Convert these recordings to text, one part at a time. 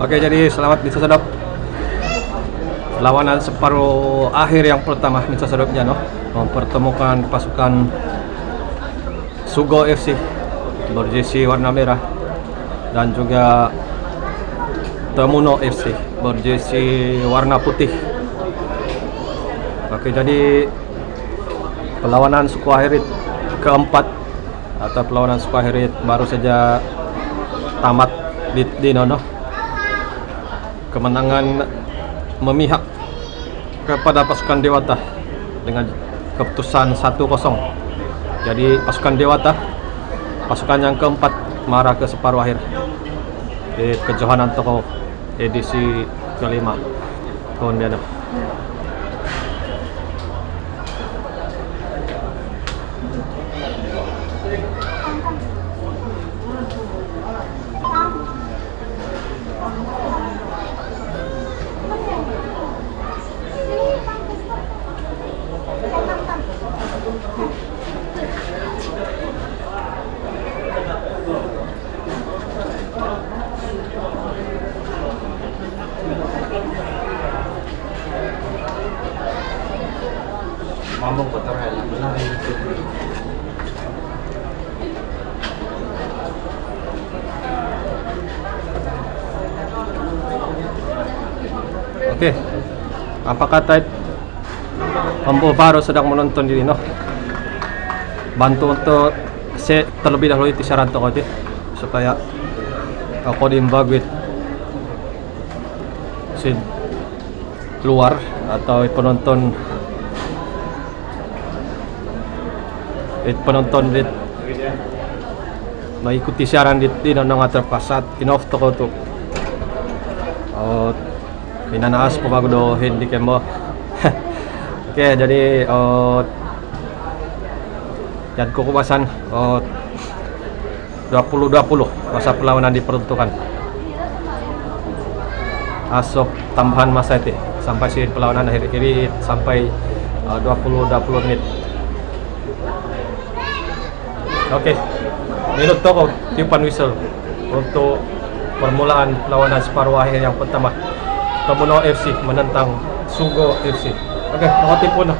Oke, jadi selamat Mitra Sodop. Lawanan separuh akhir yang pertama Mitra Sodopnya mempertemukan pasukan Sugo FC berjersey warna merah dan juga Temuno FC berjersey warna putih. Oke, jadi perlawanan suku akhir keempat atau perlawanan suku akhir baru saja tamat di Nono. Kemenangan memihak kepada pasukan Dewata dengan keputusan 1-0. Jadi pasukan Dewata, pasukan yang keempat, marah ke separuh akhir di kejohanan toko edisi kelima tahun ini. Mambung kotor aja. Oke, apa kata Pembo baru sedang menonton diri bantu untuk terlebih dahulu itu saran toko supaya aku diimbagwit keluar atau penonton mengikuti siaran di nonong terpasat inof toko tu minanaas pemagudo hindi kembo. Oke, jadi dan kukubasan 2020 masa perlawanan diperuntukkan asop tambahan masa itu sampai si perlawanan akhir kiri sampai 20 menit. Oke, minut toko tiupan whistle untuk permulaan perlawanan separuh akhir yang pertama. Temuno FC menentang Sugo FC. Oke, makatipun.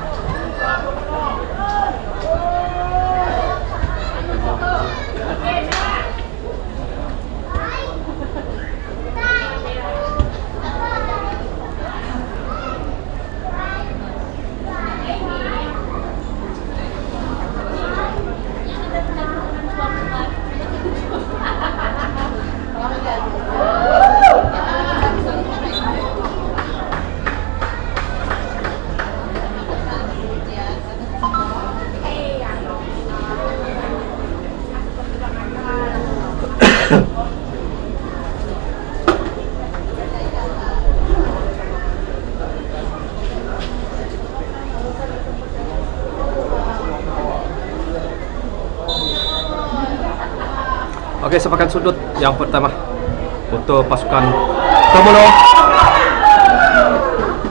Oke, sepakan sudut yang pertama untuk pasukan Temuno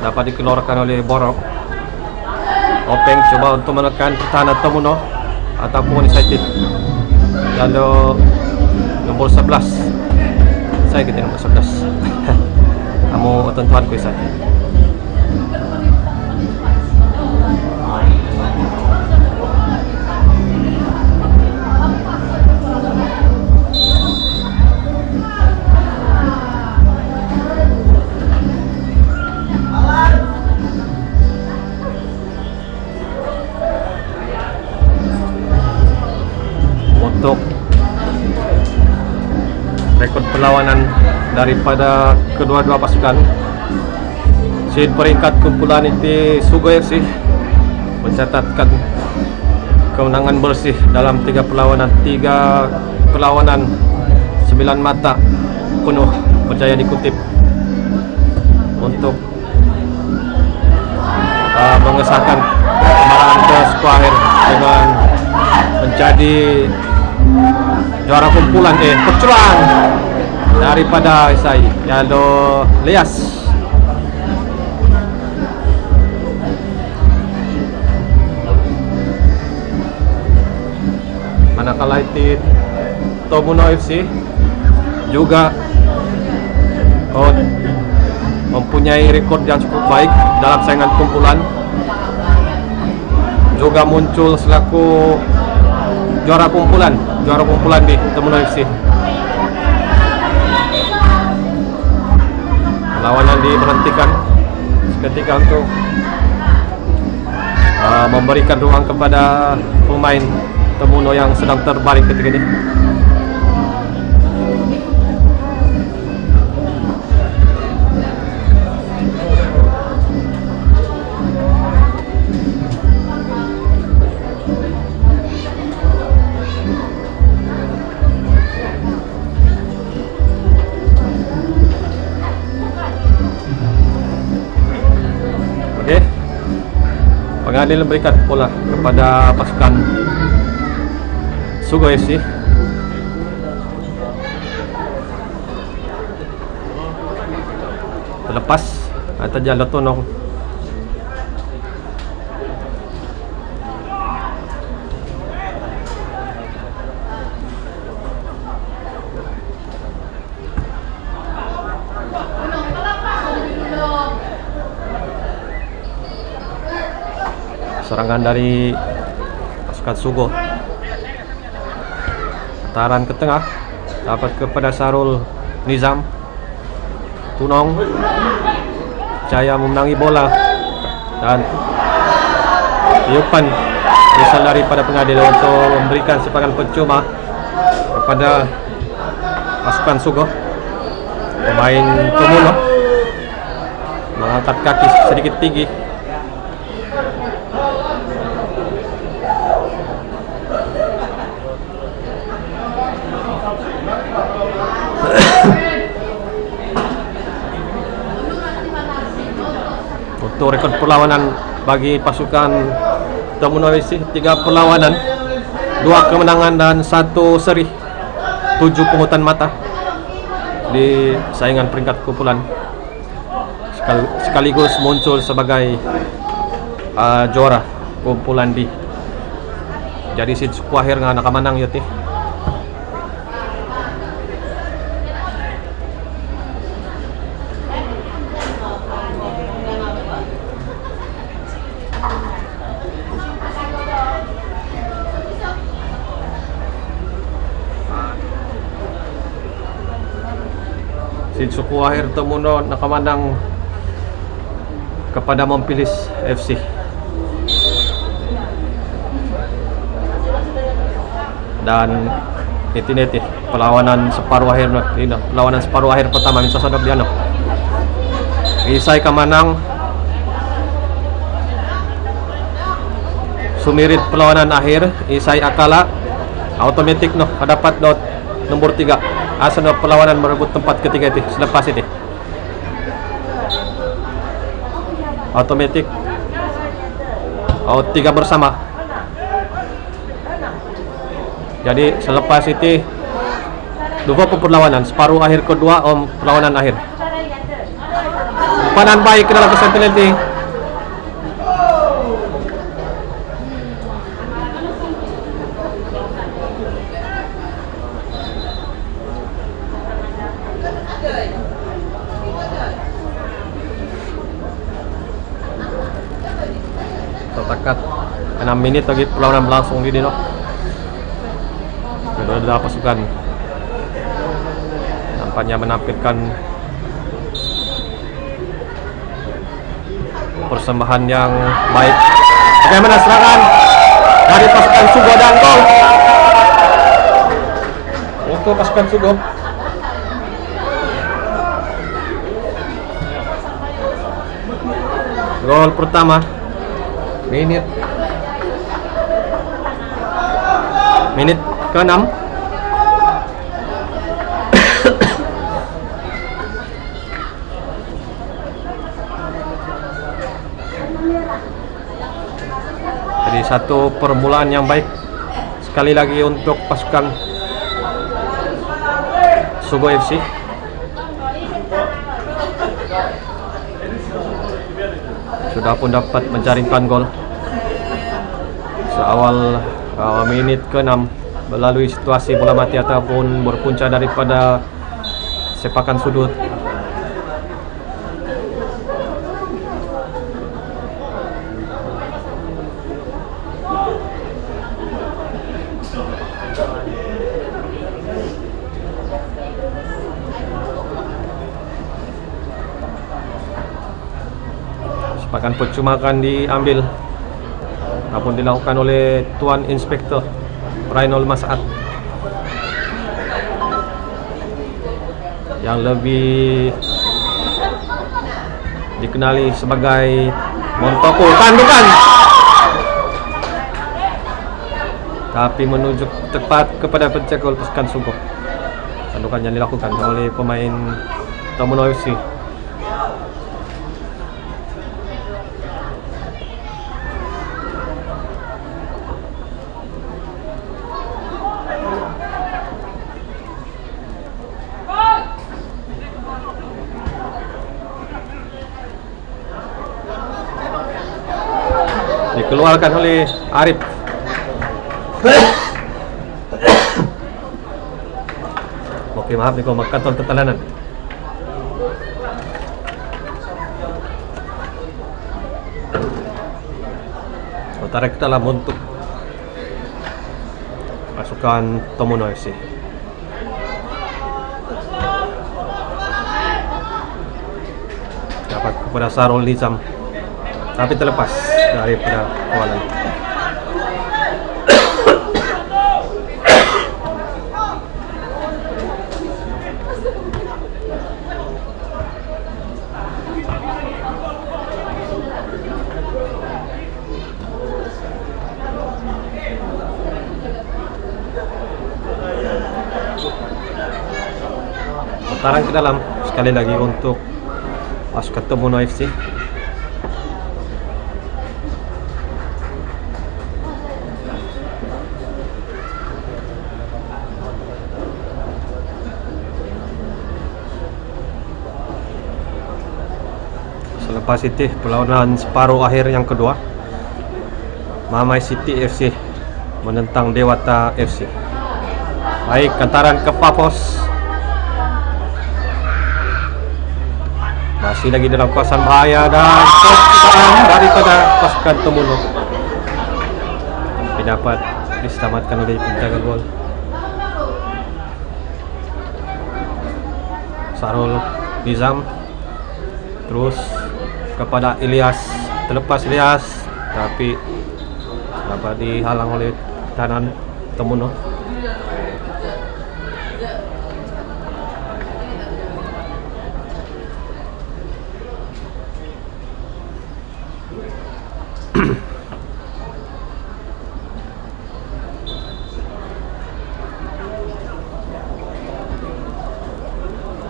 dapat dikeluarkan oleh Borok. Openg coba untuk menekan pertahanan Temuno ataupun United. Lalu nomor 11. Saya kita nomor 11. Kamu tentuan ku saya. daripada kedua-dua pasukan. Si peringkat kumpulan itu Sugo FC mencatatkan kemenangan bersih dalam 3 perlawanan, 9 mata penuh berjaya dikutip untuk mengesahkan kemarahan ke Squaher dengan menjadi juara kumpulan. Peculang daripada Isai Yalo Lias. Manakala itu Tomono FC juga mempunyai rekod yang cukup baik dalam saingan kumpulan, juga muncul selaku juara kumpulan di Tomono FC. Perlawanan diberhentikan seketika untuk memberikan ruang kepada pemain Tomono yang sedang terbaring ketika ini. Pengadil memberikan bola kepada pasukan Sugo FC. Terlepas atau jalan tonong. Serangan dari pasukan Sugo, putaran ke tengah dapat kepada Sarul Nizam. Tunong Jaya memenangi bola dan tiupan misal daripada pengadil untuk memberikan sepakan percuma kepada pasukan Sugo. Pemain Tomono mengangkat kaki sedikit tinggi. Untuk rekod perlawanan bagi pasukan Tomono FC, 3 perlawanan, 2 kemenangan dan 1 seri, 7 pungutan mata di saingan peringkat kumpulan, sekaligus muncul sebagai juara kumpulan D. Jadi si Squaher nga nakamanang yun. Si Squaher Tomono nakamanang kepada Mempilis FC. Dan itiniti perlawanan separuh akhir pertama minta sadap diano. Isai kamanang sumirit perlawanan akhir Isai Akala automatik dapat nomor 3. Asal perlawanan merebut tempat ketiga itu selepas ini automatik 3 bersama. Jadi selepas itu 2 perlawanan separuh akhir kedua perlawanan akhir. Panan baik ke dalam kesempatan ini. Tertekat 6 menit lagi perlawanan berlangsung di dino. Kedua-dua pasukan nampaknya menampilkan persembahan yang baik. Bagaimana serangan dari pasukan Sugo dan gol untuk pasukan Sugo. Gol pertama menit ke-6. Jadi satu permulaan yang baik sekali lagi untuk pasukan Sogo FC. Sudah pun dapat menjaringkan gol seawal menit ke-6 melalui situasi bola mati ataupun berpunca daripada sepakan sudut. Sepakan percuma akan diambil apun dilakukan oleh Tuan Inspektor Rainul Mas'ad yang lebih dikenali sebagai Montoko. Tandukan, tapi menuju tepat kepada pencet gol pasukan Sogo. Tandukan yang dilakukan oleh pemain Tomono FC. Dikeluarkan oleh Arif. Oke, maaf nih, kau makan ton ketalanan. Tarik ke dalam untuk pasukan Tomono FC. Dapat kepada Sarul Nizam, tapi terlepas daripada kawalan. Putaran ke dalam sekali lagi untuk pasukan Tomono FC. Selepas itu perlawanan separuh akhir yang kedua, Mamai City FC menentang Dewata FC. Baik, kantaran ke Papos. Masih lagi dalam kawasan bahaya dan kesalahan daripada pasukan Tomono. Tapi dapat diselamatkan oleh penjaga gol Sarul Nizam. Terus kepada Ilyas, terlepas Ilyas, tapi dapat dihalang oleh tahanan Tomono.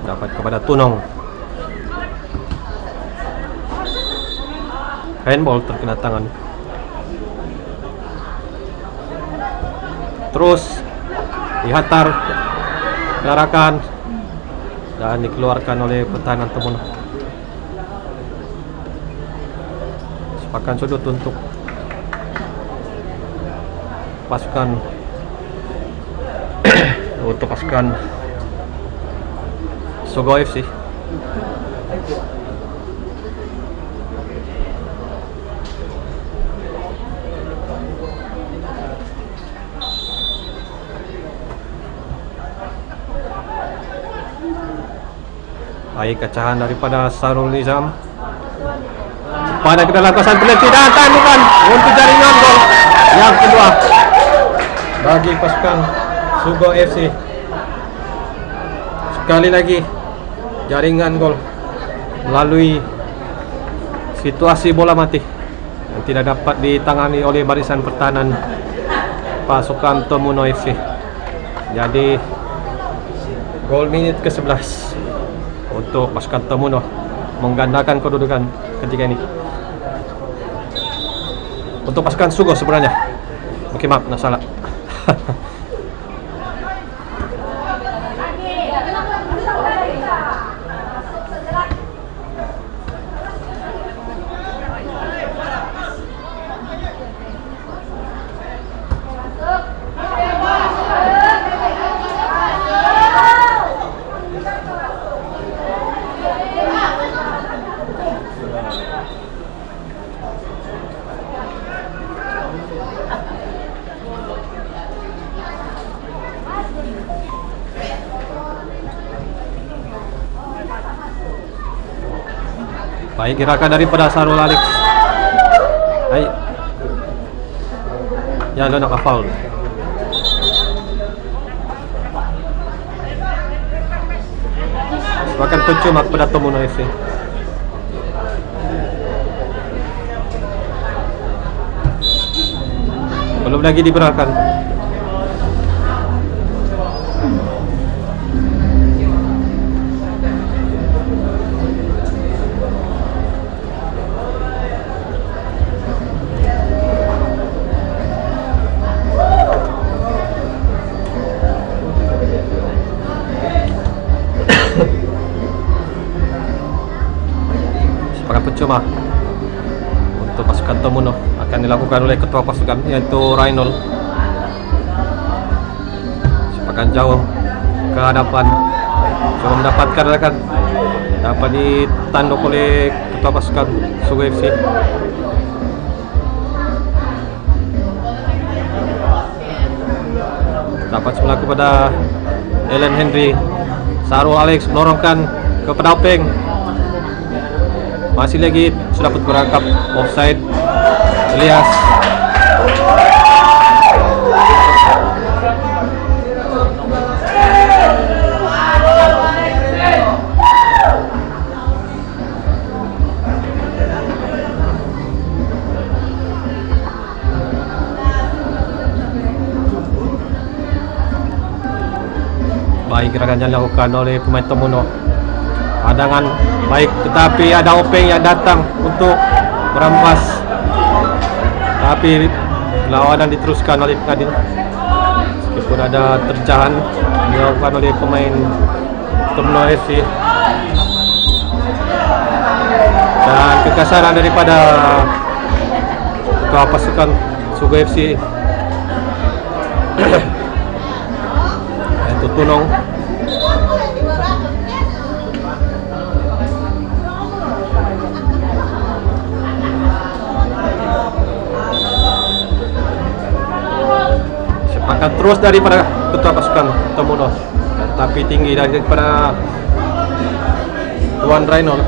Dapat kepada Tunong. Handball terkena tangan. Terus dihantar ke arahkan dan dikeluarkan oleh pertahanan Tomono. Sepakan sudut untuk pasukan untuk pasukan Sogo FC. Baik, kecahan daripada Sarul Nizam. Pada ke dalam kawasan penalti dan tandukan untuk jaringan gol yang kedua bagi pasukan Sogo FC. Sekali lagi jaringan gol melalui situasi bola mati yang tidak dapat ditangani oleh barisan pertahanan pasukan Tomono FC. Jadi gol menit ke-11 untuk pasukan Tomono menggandakan kedudukan ketika ini. Untuk pasukan Sugo sebenarnya. Oke, maaf, nak salah. Baik gerakan daripada Sarul Alex. Baik. Ya, lo nak foul. Bahkan percuma kepada Tomono FC. Belum lagi dibenarkan. Percuma untuk pasukan Tomono akan dilakukan oleh ketua pasukan yaitu Rainol. Sepakan jauh ke hadapan, coba mendapatkan rekan, dapat ditanduk oleh ketua pasukan Sugo FC. Dapat sebelah kepada Ellen Henry. Sarul Alex melorongkan kepada Openg. Masih lagi sudah dapat berangkap offside. Elias baik gerakan yang dilakukan oleh pemain Tomono. Padangan baik, tetapi ada Openg yang datang untuk merampas, tapi lawanan diteruskan oleh pengadil. Meskipun ada terjahan dilakukan oleh pemain Tomono FC dan kekasaran daripada ketua pasukan Sugo FC yaitu Tunong. Akan terus daripada ketua pasukan Tomono, tapi tinggi daripada Tuan Rainol.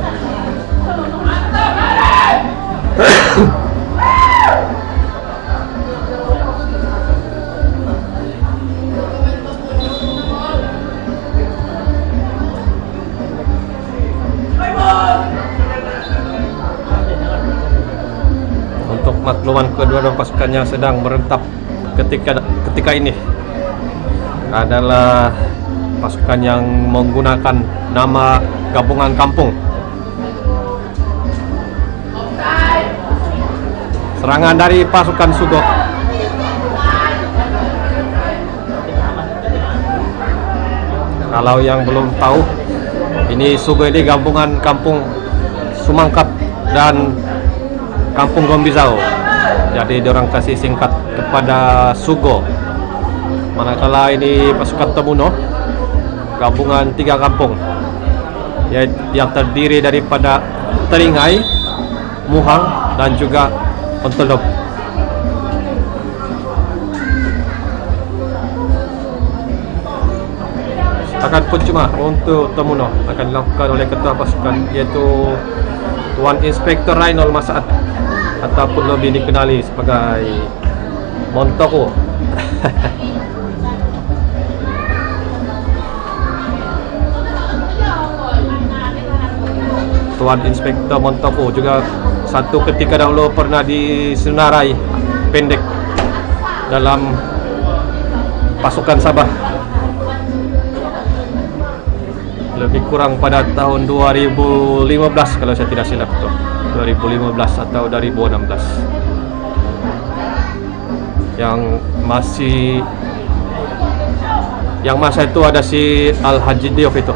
Untuk makluman kedua-dua pasukannya sedang merentap ketika ini adalah pasukan yang menggunakan nama gabungan kampung. Serangan dari pasukan Sugo. Kalau yang belum tahu, ini Sugo ini gabungan kampung Sumangkap dan kampung Gombizao. Jadi diorang kasih singkat kepada Sugo. Manakala ini pasukan Tomono gabungan 3 kampung yang terdiri daripada Telingai, Muhang dan juga Ontolop. Akan percuma untuk Tomono akan dilakukan oleh ketua pasukan yaitu Tuan Inspektor Rainol Masaat ataupun lebih dikenali sebagai Montoko. Tuan Inspektor Montopo juga satu ketika dahulu pernah disenarai pendek dalam pasukan Sabah. Lebih kurang pada tahun 2015 kalau saya tidak silap tu. 2015 atau 2016. Yang masa itu ada si Al-Haji Diouf itu.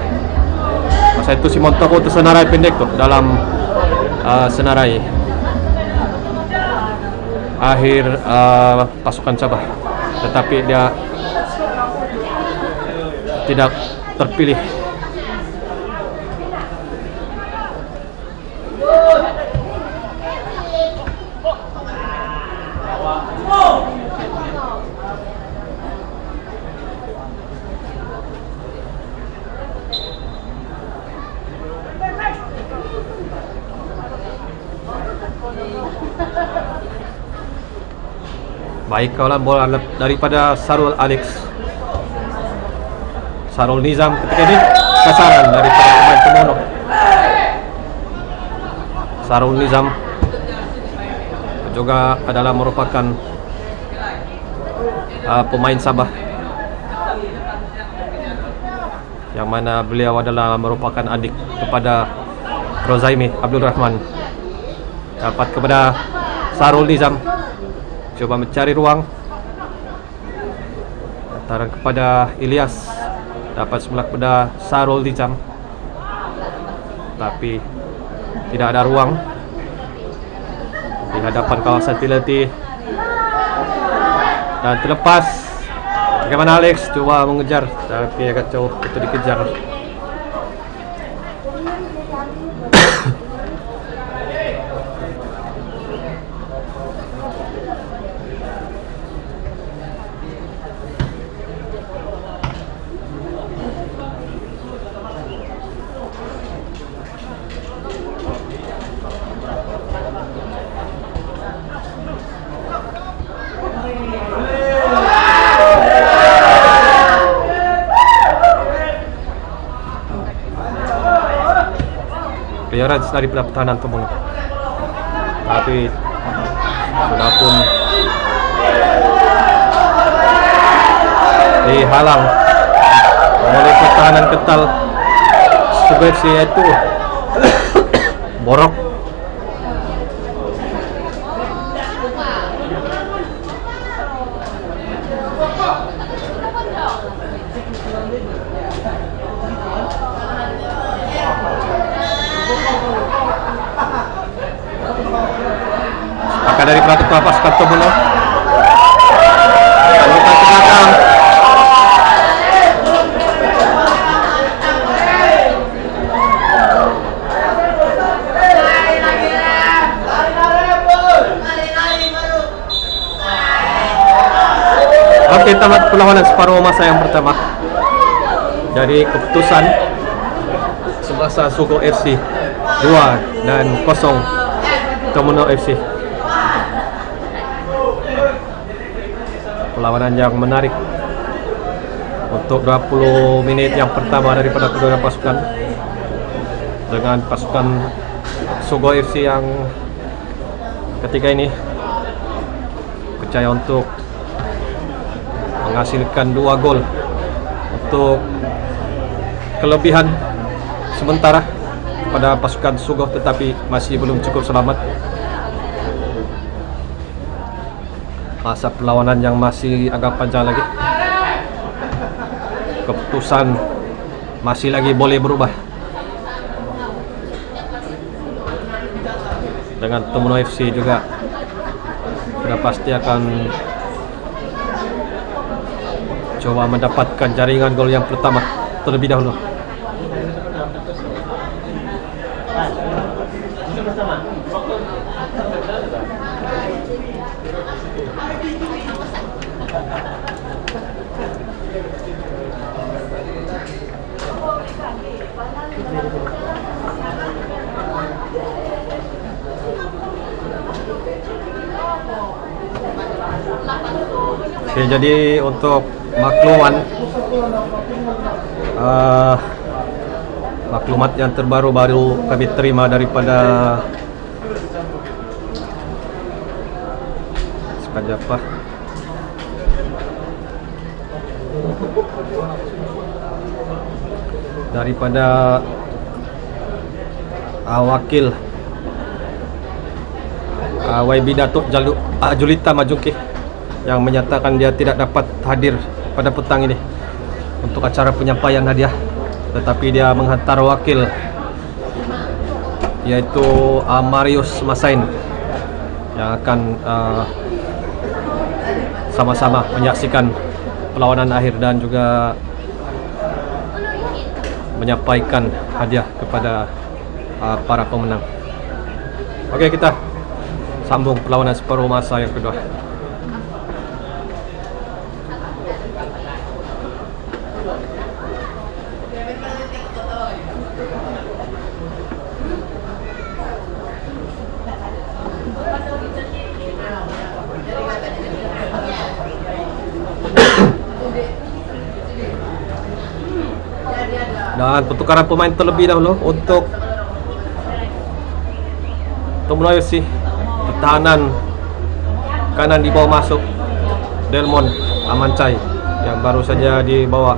Masa itu si Montopo tu senarai pendek tu dalam senarai akhir pasukan Sabah, tetapi dia tidak terpilih. Baik kawalan bola daripada Sarul Alex. Sarul Nizam ketika ini kasaran daripada pemain Temono. Sarul Nizam juga adalah merupakan pemain Sabah, yang mana beliau adalah merupakan adik kepada Rozaimi Abdul Rahman. Dapat kepada Sarul Nizam, coba mencari ruang, hantaran kepada Ilyas, dapat semula kepada Sarul Nizam, tapi tidak ada ruang di hadapan kawasan penalti dan terlepas. Bagaimana Alex coba mengejar, tapi agak jauh itu dikejar. Clearance dari pertahanan Temono, tapi sudah pun dihalang oleh pertahanan ketal Sugetsi, yaitu Borok. Maka dari pelatih pasukan Temono, luka ke belakang. Oke, tamat perlawanan separuh masa yang pertama. Jadi keputusan semasa Sugo FC 2 dan 0 Temono FC. Perlawanan yang menarik untuk 20 menit yang pertama daripada kedua pasukan, dengan pasukan Sugo FC yang ketika ini percaya untuk menghasilkan 2 gol untuk kelebihan sementara pada pasukan Sugo, tetapi masih belum cukup selamat. Masa perlawanan yang masih agak panjang lagi. Keputusan masih lagi boleh berubah. Dengan Temono FC juga sudah pasti akan coba mendapatkan jaringan gol yang pertama terlebih dahulu. Oke, jadi untuk makluman maklumat yang terbaru baru kami terima daripada sekejap apa daripada wakil YB Datuk Julita Majungkih yang menyatakan dia tidak dapat hadir pada petang ini untuk acara penyampaian hadiah, tetapi dia menghantar wakil yaitu Marius Masain yang akan sama-sama menyaksikan perlawanan akhir dan juga menyampaikan hadiah kepada para pemenang. Okey, kita sambung perlawanan separuh masa yang kedua. Dan pertukaran pemain terlebih dahulu untuk Temuno FC. Pertahanan kanan dibawa masuk Delmon Amancai yang baru saja dibawa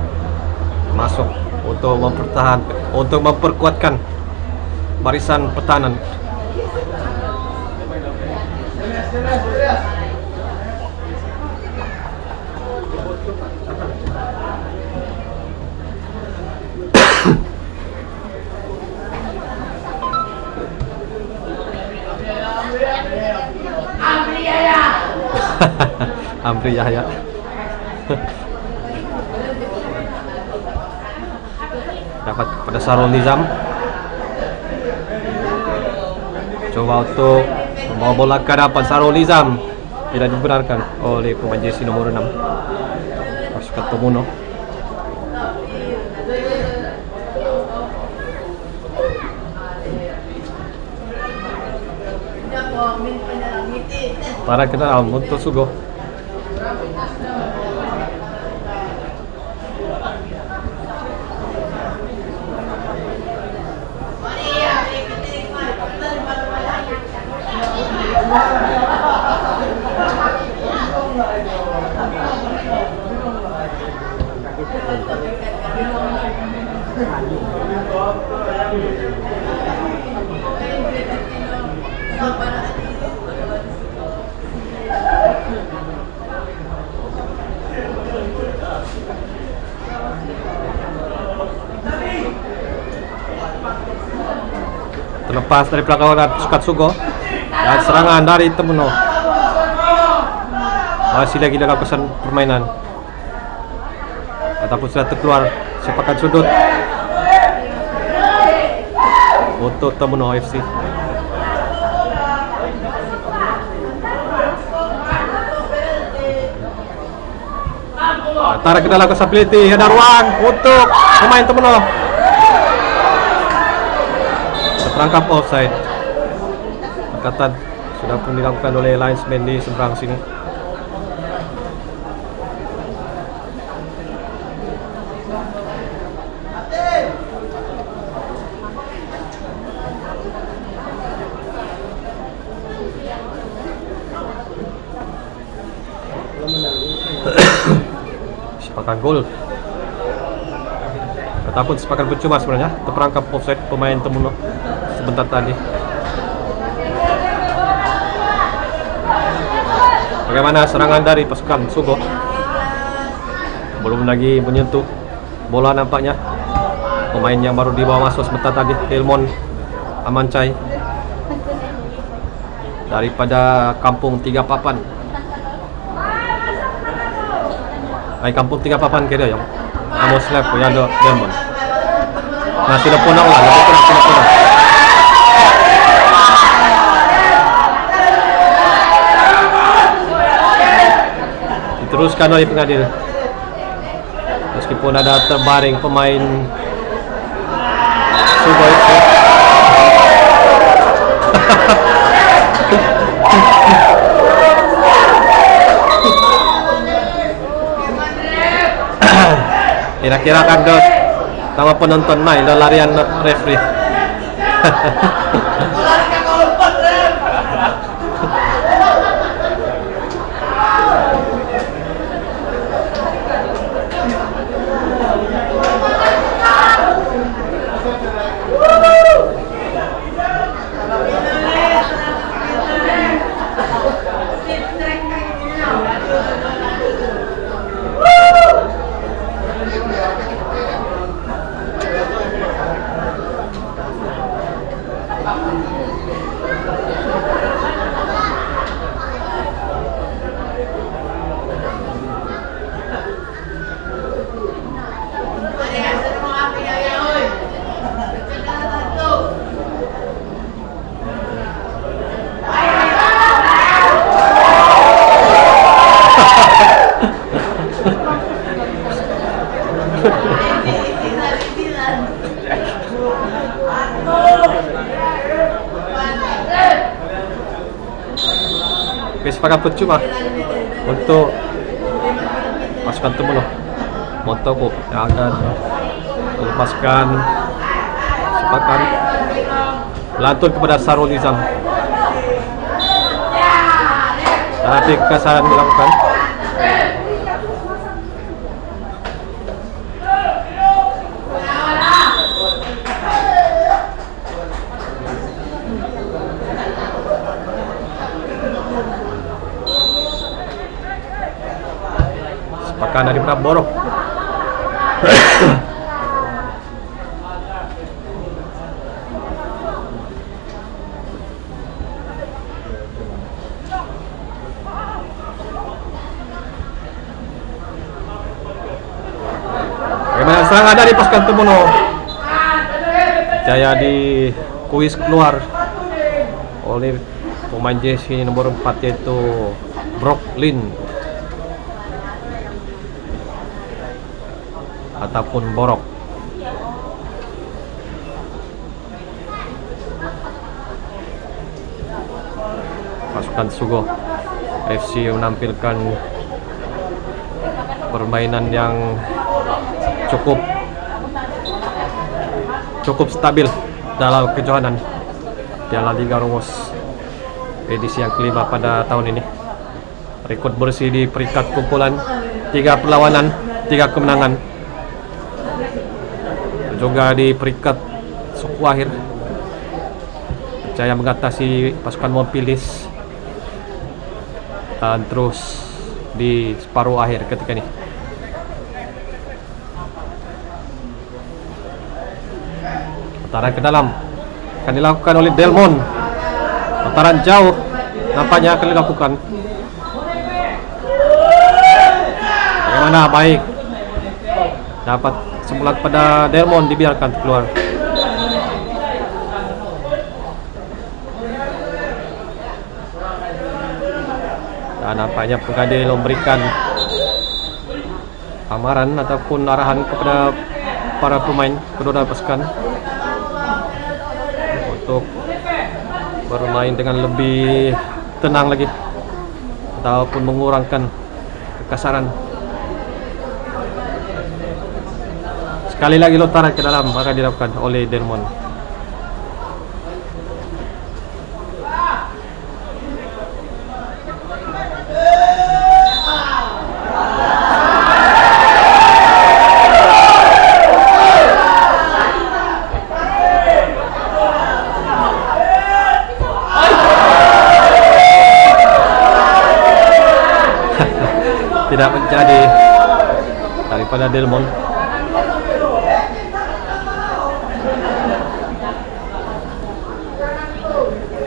masuk untuk memperkuatkan barisan pertahanan. Amri Yahya. Dapat pada Sarul Nizam. Coba untuk membawa bola ke hadapan Sarul Nizam. Tidak dibenarkan oleh pemain jersey nomor 6 pasukan Temuno. Para kenal untuk Sugo. Terlepas dari pelanggaran Sukat Sugo dan serangan dari Temuno. Masih lagi dalam kesan permainan ataupun sudah terkeluar sepakan sudut untuk Temuno FC. Antara ke dalam kesability, ada ruang untuk pemain Temuno. Terangkap offside. Perkatan sudah pun dilakukan oleh linesman di seberang sini. Sepakan gol ataupun sepakan percuma sebenarnya, terperangkap offside pemain Temuno sebentar tadi. Bagaimana serangan dari pasukan Sugo? Belum lagi menyentuh bola nampaknya. Pemain yang baru dibawa masuk sebentar tadi, Delmon Amancai daripada Kampung Tiga Papan. Kampung Tiga Papan kira yang Amos Lab yang ada Delmon. Nah, sila punang lah, lebih kurang sila punang. Diteruskan oleh pengadil. Meskipun ada terbaring pemain Sugo FC. Kira-kira kan Tama penonton na, ilalarian na referee. Kesepakatan cuma untuk pasukan Temuno Montoko yang akan melepaskan sepakan lantun kepada Sarul Nizam. Tapi kesalahan dilakukan. Sepakan dari Borok. Bagaimana serangan dari pasukan Temuno? Jaya di kuis keluar oleh pemain jersey nomor 4 yaitu Brooklyn ataupun Borok. Pasukan Sugo FC menampilkan permainan yang cukup stabil dalam kejohanan Piala Liga Rungos edisi yang kelima pada tahun ini. Rekod bersih di peringkat kumpulan, 3 perlawanan, 3 kemenangan. Juga di peringkat suku akhir Jaya mengatasi pasukan Mompilis dan terus di separuh akhir ketika ini. Putaran ke dalam akan dilakukan oleh Delmon. Putaran jauh nampaknya akan dilakukan. Bagaimana? Baik, dapat sebulan pada Delmon, dibiarkan keluar. Dan nampaknya Pengadil memberikan amaran ataupun arahan kepada para pemain kedua pasukan untuk bermain dengan lebih tenang lagi ataupun mengurangkan kekasaran. Sekali lagi lontaran ke dalam akan dilakukan oleh Delmon. Tidak menjadi daripada Delmon.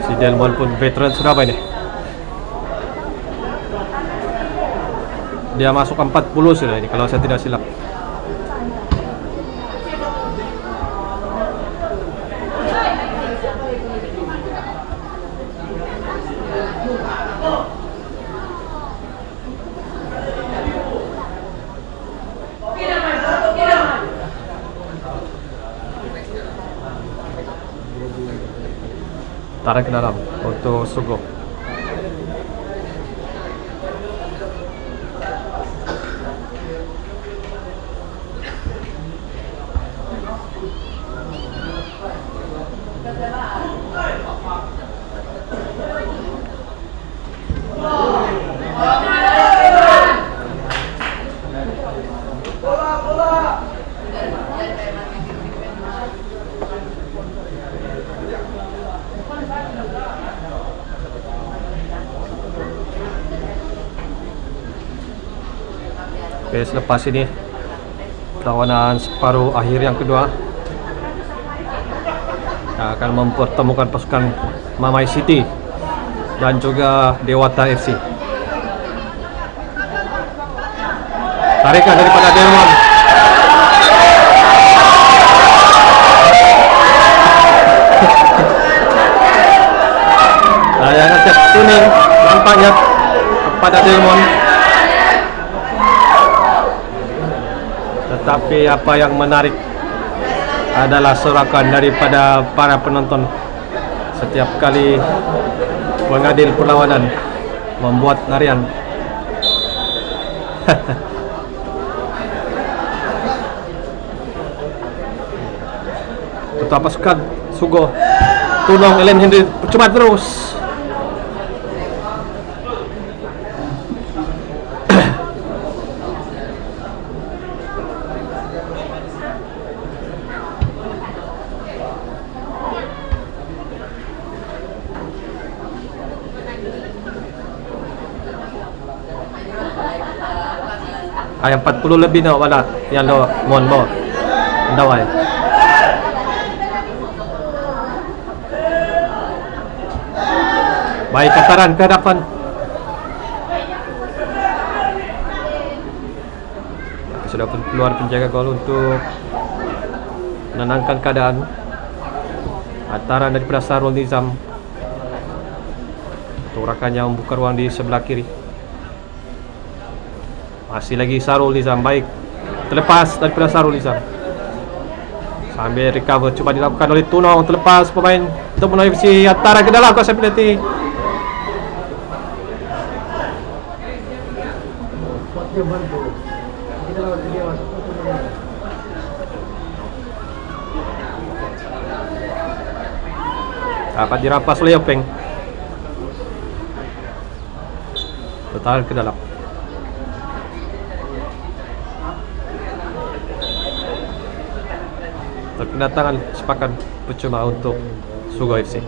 Si Delmon pun veteran Surabaya ini. Dia masuk 40 sudah ini kalau saya tidak silap. Tarik ke dalam untuk Sugo. Oke, selepas ini perlawanan separuh akhir yang kedua akan mempertemukan pasukan Mamai City dan juga Dewata FC. Tarikan daripada Delmon. Layangan siap tuning nampaknya kepada Delmon. Tetapi apa yang menarik adalah sorakan daripada para penonton setiap kali mengadil perlawanan, membuat larian. Ketua pasukan Sugo Tunong Ellen Henry percuma terus. Yang 40 lebih nak wala yang lo mon bo ndawai. Baik, kataran ke hadapan. Sudah keluar penjaga gol untuk menenangkan keadaan. Hantaran daripada Sarul Nizam untuk rakannya membuka ruang di sebelah kiri. Masih lagi Sarul Nizam, baik, terlepas daripada Sarul Nizam. Sambil recover cuba dilakukan oleh Tunong, terlepas pemain Temuno FC, antara ke dalam kawasan penalti. Dapat dirampas oleh Openg. Bertahan ke dalam. Kedatangan sepakan percuma untuk Sugo FC.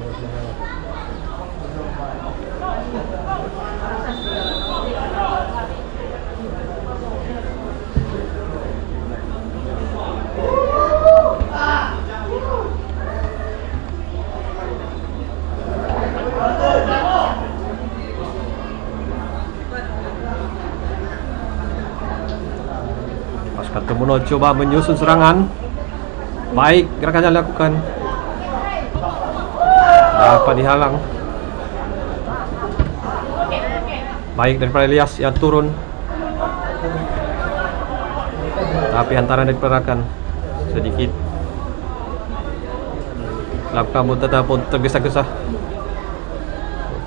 Pasukan Temuno coba menyusun serangan. Baik, gerakan yang dilakukan dapat dihalang. Baik daripada Elias yang turun, tapi hantaran daripada rakan sedikit lakukan tetap pun tergesa-gesa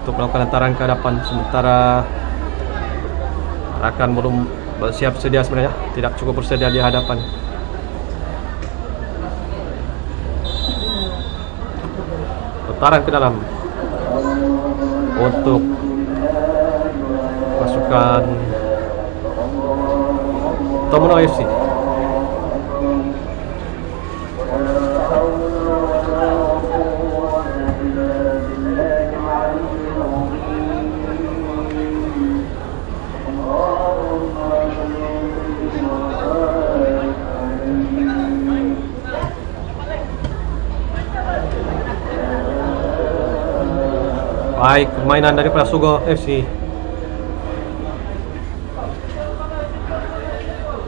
untuk melakukan hantaran ke hadapan, sementara rakan belum bersiap sedia, sebenarnya tidak cukup bersedia di hadapan. Putaran ke dalam untuk pasukan Temuno FC. Baik, permainan daripada Sugo FC.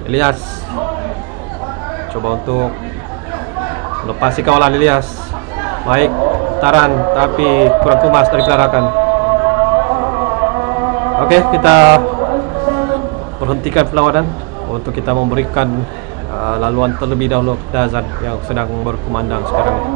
Elias coba untuk melepasi kawalan Elias. Baik, taran tapi kurang kemas dari pelarakan. Oke, kita berhentikan perlawanan untuk kita memberikan laluan terlebih dahulu kepada Azan yang sedang berkumandang sekarang ini.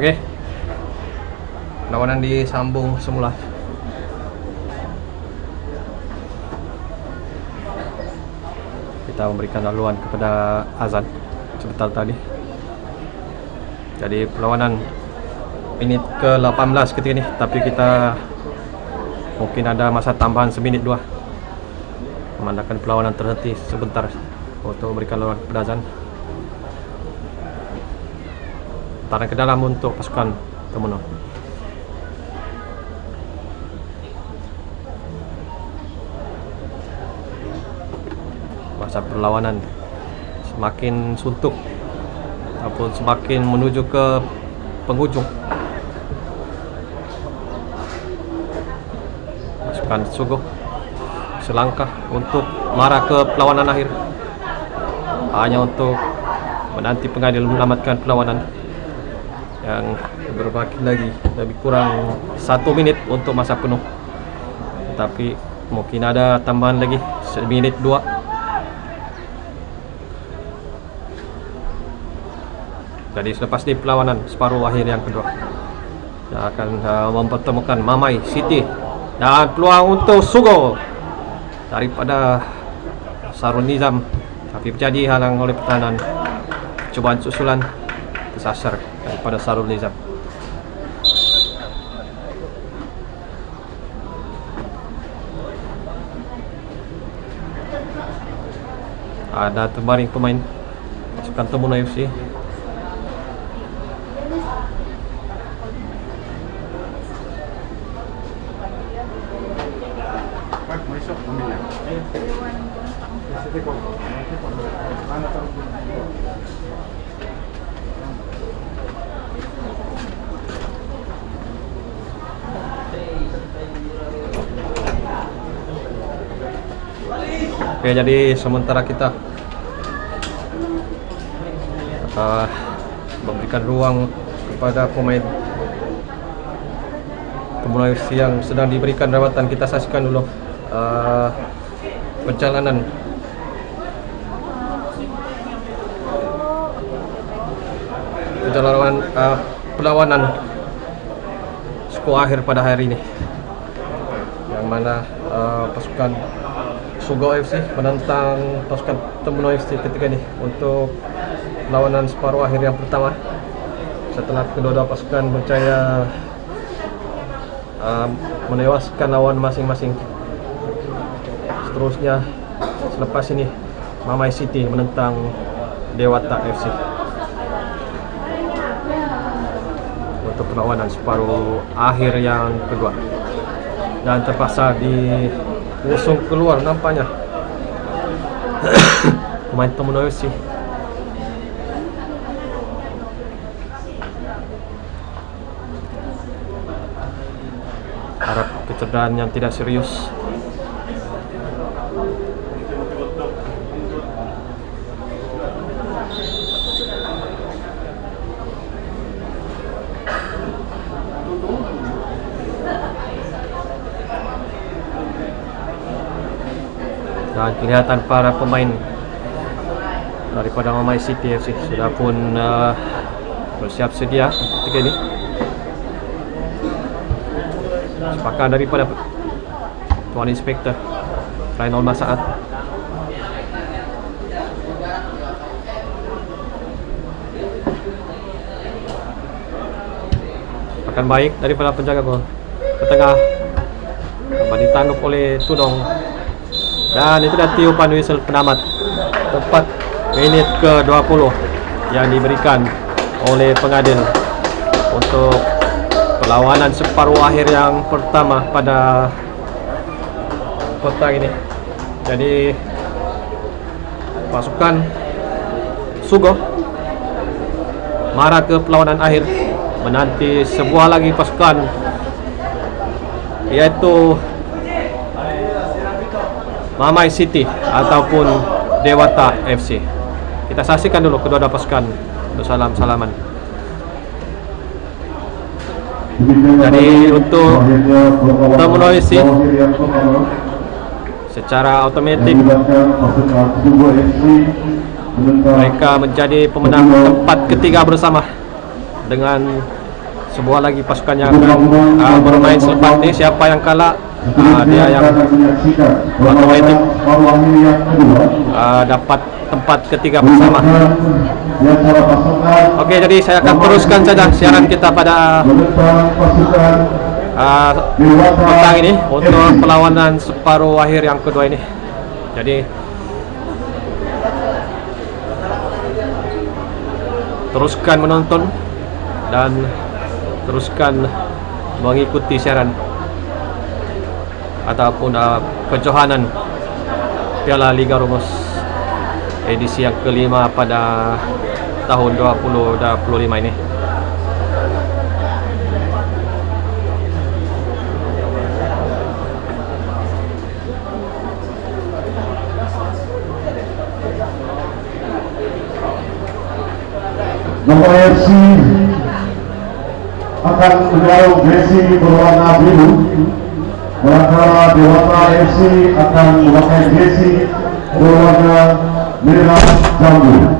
Oke, perlawanan disambung semula. Kita memberikan haluan kepada azan sebentar tadi. Jadi perlawanan menit ke-18 ketika ini, tapi kita mungkin ada masa tambahan seminit 2. Memandangkan perlawanan terhenti sebentar untuk memberikan haluan kepada azan. Tarik ke dalam untuk pasukan Temenggong. Masa perlawanan semakin suntuk ataupun semakin menuju ke penghujung. Pasukan Sugo selangkah untuk marah ke perlawanan akhir, hanya untuk menanti pengadil menamatkan perlawanan yang berbaki lagi lebih kurang 1 minit untuk masa penuh, tetapi mungkin ada tambahan lagi seminit 2. Jadi selepas di perlawanan separuh akhir yang kedua, kita akan mempertemukan Mamai City dan peluang untuk Sugo daripada Sarul Nizam, tapi terjadi halang oleh pertahanan. Cubaan susulan tersasar daripada Sarul Nizam. Ada terbaring pemain pasukan Temenggong FC. Oke, jadi sementara kita memberikan ruang kepada pemain Temenggong FC yang sedang diberikan rawatan, kita saksikan dulu perjalanan perlawanan skor akhir pada hari ini, yang mana pasukan Sugo FC menentang pasukan Temenggong FC ketika ini untuk perlawanan separuh akhir yang pertama. Setelah kedua-dua pasukan berjaya menewaskan lawan masing-masing, seterusnya selepas ini Mamai City menentang Dewata FC untuk perlawanan separuh akhir yang kedua, dan terpaksa diusung keluar nampaknya pemain Temenggong FC. Harap kecederaan yang tidak serius. Dan kelihatan para pemain daripada Mamai City FC sudah pun bersiap sedia ketika ini. Sepakat daripada Tuan Inspektor Rainul Masaat. Akan baik daripada penjaga gol ke tengah, dapat ditanggup oleh Tunong. Dan itu dah tiupan whistle penamat tepat minit ke-20 yang diberikan oleh pengadil untuk perlawanan separuh akhir yang pertama pada petang ini. Jadi pasukan Sugo marah ke perlawanan akhir, menanti sebuah lagi pasukan yaitu Mamai City ataupun Dewata FC. Kita saksikan dulu kedua pasukan untuk salam-salaman. Jadi untuk Terminal FC secara otomatik mereka menjadi pemenang tempat ketiga bersama dengan sebuah lagi pasukan yang akan bermain selepas ini. Siapa yang kalah dia yang otomatik dapat tempat ketiga bersama. Okey, jadi saya akan teruskan saja siaran kita pada petang ini untuk perlawanan separuh akhir yang kedua ini. Jadi teruskan menonton dan teruskan mengikuti siaran ataupun kejohanan Piala Liga Rumus edisi yang kelima pada tahun 2025 ini. Nomor FC akan menjauh jersey berwarna biru, sementara Dewata FC akan memakai jersey berwarna merah jambu.